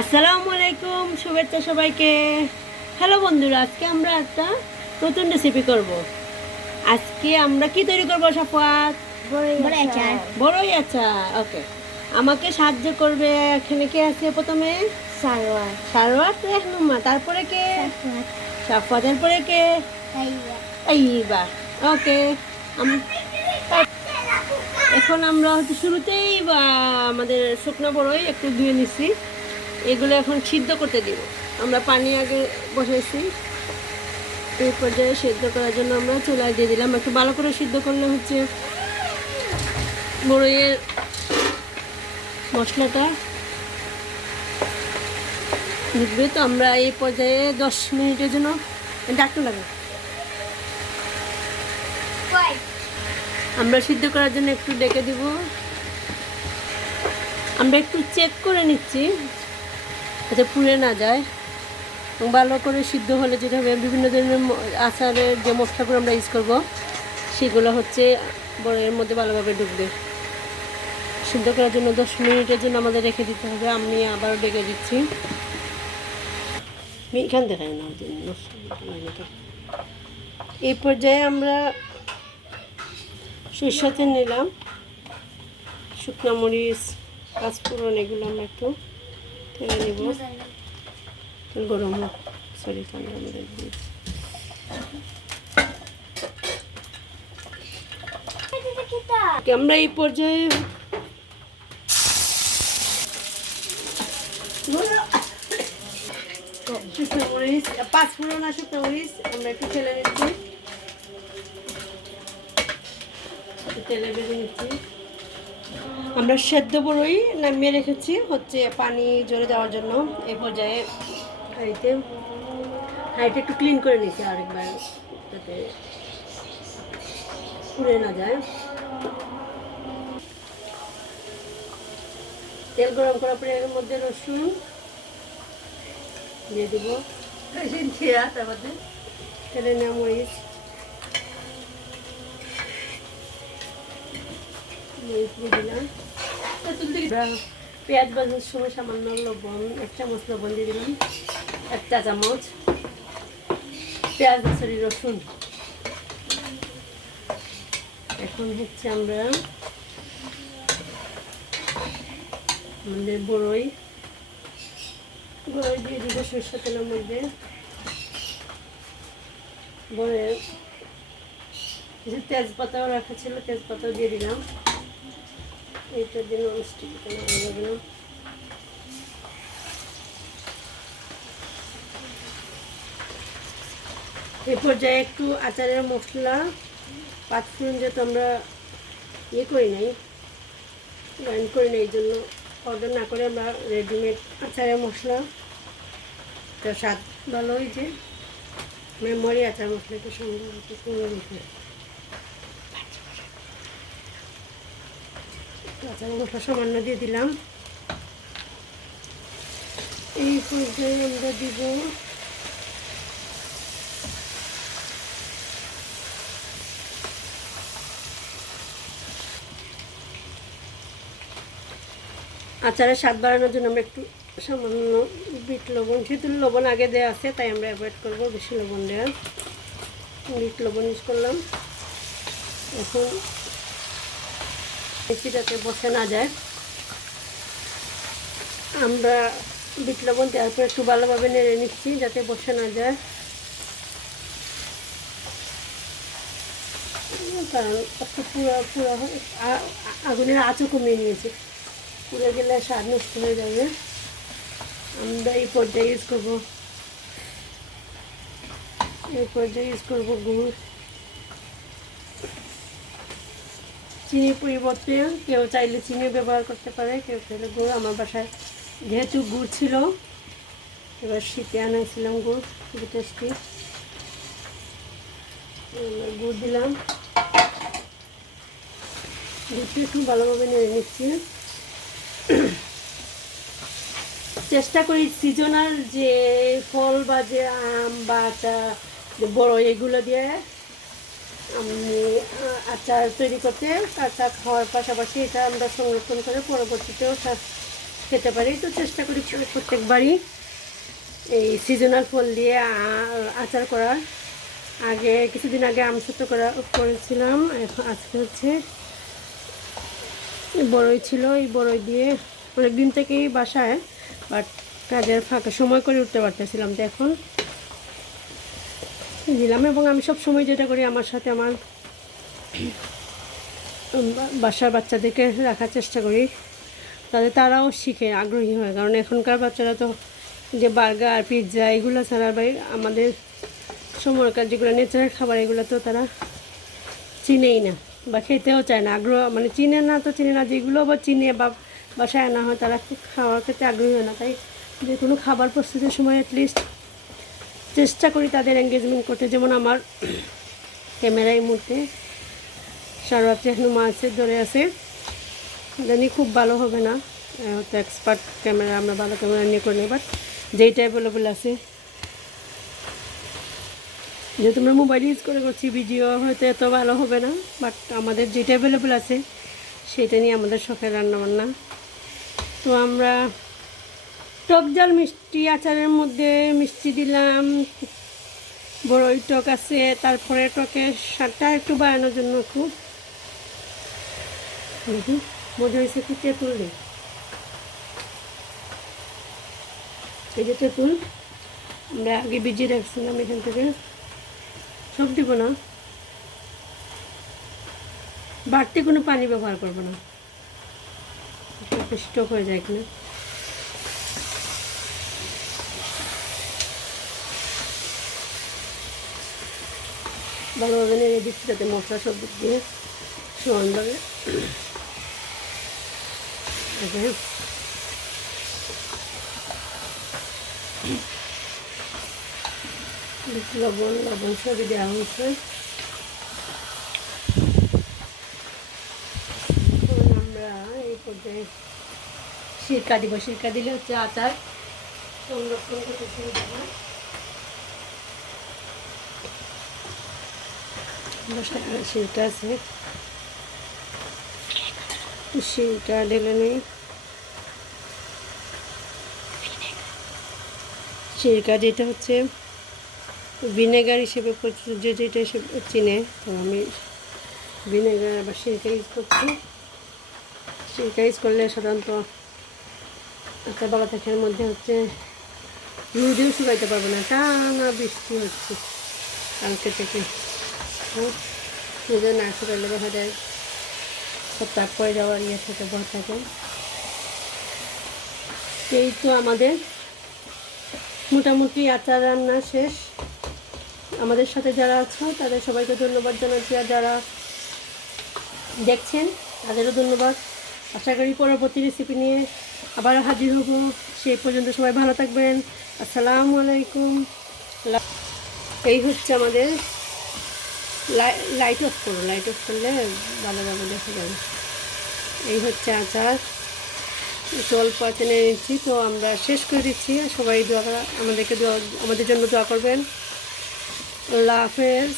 আসসালামু আলাইকুম, শুভেচ্ছা সবাইকে। হ্যালো বন্ধুরা, আজকে আমরা একটা নতুন রেসিপি করব। আজকে আমরা কি তৈরি করব সাফওয়াত? বড়ই আচার। বড়ই আচার। ওকে, আমাকে সাহায্য করবে। এখানে কে আছে প্রথমে? সারোয়ার। সারওয়াত রেহনুমা। তারপরে কে? সাফওয়াত। এরপরে কে? তাইবা। ওকে, এখন আমরা হচ্ছে শুরুতেই আমাদের শুকনো বড়ই একটু ধুয়ে নিছি। এগুলো এখন সিদ্ধ করতে দিব। আমরা পানি আগে বসাইছি, এই পর্যায়ে সিদ্ধ করার জন্য আমরা চুলায় দিয়ে দিলাম। একটু ভালো করে সিদ্ধ করলে হচ্ছে বড়ইয়ের মশলাটা ঢুকবে। তো আমরা এই পর্যায়ে 10 মিনিটের জন্য ডাকতে লাগবে। আমরা সিদ্ধ করার জন্য একটু ডেকে দিব। আমরা একটু চেক করে নিচ্ছি যাতে পুড়ে না যায়, এবং ভালো করে সিদ্ধ হলে যেটা হবে, বিভিন্ন ধরনের আচারের যে মশলাগুলো আমরা ইউজ করব সেগুলো হচ্ছে বড়ের মধ্যে ভালোভাবে ঢুকবে। সিদ্ধ করার জন্য 10 মিনিটের জন্য আমাদের রেখে দিতে হবে। আমি আবারও ডেকে দিচ্ছি। এখান দেখাই না, এই পর্যায়ে আমরা সরিষা তেল নিলাম, শুকনো মরিচ, পাঁচফোড়ন, এগুলো আমরা একটু তেলে নেব। গরম হোক, সরি ঠান্ডা মধ্যে দিয়েছি। আমরা এই পর্যায়ে শুকনো মরিচ, পাঁচফোড়ন আর শুকনো মরিচ আমরা একটু তেলে নিচ্ছি, তেলে ভেজে নিচ্ছি। আমরা সেদ্ধ বড়ই নামিয়ে রেখেছি হচ্ছে পানি ঝরে যাওয়ার জন্য। এই পর্যায়ে হাঁড়িটা একটু ক্লিন করে নিচ্ছি আরেকবার, যাতে পুড়ে না যায়। তেল গরম করার পরে এর মধ্যে রসুন দিয়ে দিব, তার মধ্যে তেলে নেওয়া মরিচ দিয়ে দিলাম। পেঁয়াজ ভাজার সময় সামান্য লবণ, 1 চামচ লবণ দিয়ে দিলাম, 1 চা চামচ পেঁয়াজ, রসুন। এখন হচ্ছে আমরা আমাদের বড়ই দিয়ে দিব সরষের তেলের মধ্যে। বড়ের যে তেজপাতাও রাখা ছিল, তেজপাতাও দিয়ে দিলাম। এইটা দিয়ে ননস্টিক যাবে না। এই পর্যায়ে একটু আচারের মশলা, পাঁচফোড়ন যেহেতু আমরা করি নাই, গ্রাইন্ড করি নাই, এই জন্য অর্ডার না করে আমরা রেডিমেড আচারের মশলা, তো স্বাদ ভালো হয়েছে। মেমরি আচার মশলাটা সুন্দর দিতে, আচার মশলা সামান্য দিয়ে দিলাম। এই পর্যায়ে আমরা দিব আচারের স্বাদ বাড়ানোর জন্য আমরা একটু সামান্য বিট লবণ, যেহেতু লবণ আগে দেওয়া আছে তাই আমরা অ্যাভয়েড করবো বেশি লবণ দেওয়া। বিট লবণ ইউজ করলাম। এখন মিষ্টিটাতে বসে না যায়, আমরা বিট লবণ দেওয়ার পর একটু ভালোভাবে নেড়ে নিচ্ছি যাতে বসে না যায়, কারণ একটু পুরো আগুনের আঁচও কমিয়ে নিয়েছি, পুড়ে গেলে স্বাদ নষ্ট হয়ে যাবে। আমরা এই পর্যায়ে ইউজ করবো গুড়। চিনির পরিবর্তে কেউ চাইলে চিনি ব্যবহার করতে পারে, কেউ চাইলে গুড়। আমার বাসায় যেহেতু গুড় ছিল, এবার শীতে আনাইছিলাম গুড়, খুবই টেস্টি। গুড় দিলাম, গুড়টি একটু ভালোভাবে নেড়ে নিচ্ছি। চেষ্টা করি সিজনাল যে ফল বা যে আম বা বড় এগুলো দিয়ে আমি আচার তৈরি করতে, কাঁচা খাওয়ার পাশাপাশি এটা আমরা সংরক্ষণ করে পরবর্তীতেও খেতে পারি। তো চেষ্টা করি প্রত্যেকবারই এই সিজনাল ফল দিয়ে আচার করার। আগে কিছুদিন আগে আমসত্ত্ব করেছিলাম, এখন আজকে হচ্ছে বড়ই ছিল, এই বড়ই দিয়ে অনেক দিন থেকেই বাসায়, বাট কাজের ফাঁকে সময় করে উঠতে পারতেছিলাম। তো এখন দিলাম। এবং আমি সব সময় যেটা করি, আমার সাথে আমার বাসার বাচ্চাদেরকে রাখার চেষ্টা করি, তাদের তারাও শিখে আগ্রহী হয়। কারণ এখনকার বাচ্চারা তো যে বার্গার পিৎজা এগুলো ছাড়া বা আমাদের সময়কার যেগুলো ন্যাচারাল খাবার এগুলো তো তারা চিনেই না বা খেতেও চায় না। আগ্রহ মানে চিনে না, যেগুলো বা চিনে বা বাসায় আনা হয় তারা খাওয়ার ক্ষেত্রে আগ্রহী হয় না। তাই যে কোনো খাবার প্রস্তুতের সময় অ্যাটলিস্ট চেষ্টা করি তাদের এঙ্গেজমেন্ট করতে। যেমন আমার ক্যামেরায় মুহূর্তে সারবাচ্চা এখনো মাছের ধরে আছে, জানি খুব ভালো হবে না, হয়তো এক্সপার্ট ক্যামেরা, আমরা ভালো ক্যামেরা নিয়ে করে নিই। বাট যেইটা অ্যাভেলেবল আছে, যেহেতু আমরা মোবাইল ইউজ করছি, ভিডিও হয়তো এত ভালো হবে না, বাট আমাদের যেটা অ্যাভেলেবল আছে সেটা নিয়ে আমাদের শখের রান্নাবান্না। তো আমরা টক ঝাল মিষ্টি আচারের মধ্যে মিষ্টি দিলাম, বড়ই টক আছে, তারপরে টকের স্বাদটা একটু বাড়ানোর জন্য খুব মজা হয়েছে। একটু তেঁতুল দিই, এই যে তেঁতুল আমরা আগে ভিজিয়ে রাখছিলাম, এখান থেকে সব দিব না, বাড়তি কোনো পানি ব্যবহার করবো না, স্টক হয়ে যায় কিনা। ভালোভাবে নেড়ে দিচ্ছি যাতে মশলা সব দিক দিয়ে সমানভাবে লবণ সবই দেওয়া হয়েছে। আমরা এই পর্যায়ে সিরকা দিব, সিরকা দিলে হচ্ছে আচার সংরক্ষণ করতে সুবিধা হয়। সিরকা আছে, সিরকা ঢেলে নেই। সিরকা যেটা হচ্ছে ভিনেগার হিসেবে প্রচুর যেটা চিনে, তো আমি ভিনেগার বা সিরকা ইউজ করছি। সিরকা ইউজ করলে সাধারণত একটা বালা থাকের মধ্যে হচ্ছে রোদেও শুকাইতে পারবো না, টানা বৃষ্টি হচ্ছে কালকে থেকে, রোদে না শুকাইলে দেখা যায় সব তাপ পরে যাওয়ার ইয়ে থেকে ভয় থাকে। এই তো আমাদের মোটামুটি আচার রান্না শেষ। আমাদের সাথে যারা আছো তাদের সবাইকে ধন্যবাদ জানাচ্ছি, আর যারা দেখছেন তাদেরও ধন্যবাদ। আশা করি পরবর্তী রেসিপি নিয়ে আবার হাজির হব। সেই পর্যন্ত সবাই ভালো থাকবেন। আসসালামু আলাইকুম। এই হচ্ছে আমাদের লাইট অফ করো, লাইট অফ করলে ভালোভাবে দেখা যাবে। এই হচ্ছে আচার, অল্প আচার নিয়েছি, তো আমরা শেষ করে দিচ্ছি। সবাই দোয়া আমাদের জন্য দোয়া করবেন। আল্লাহ হাফেজ।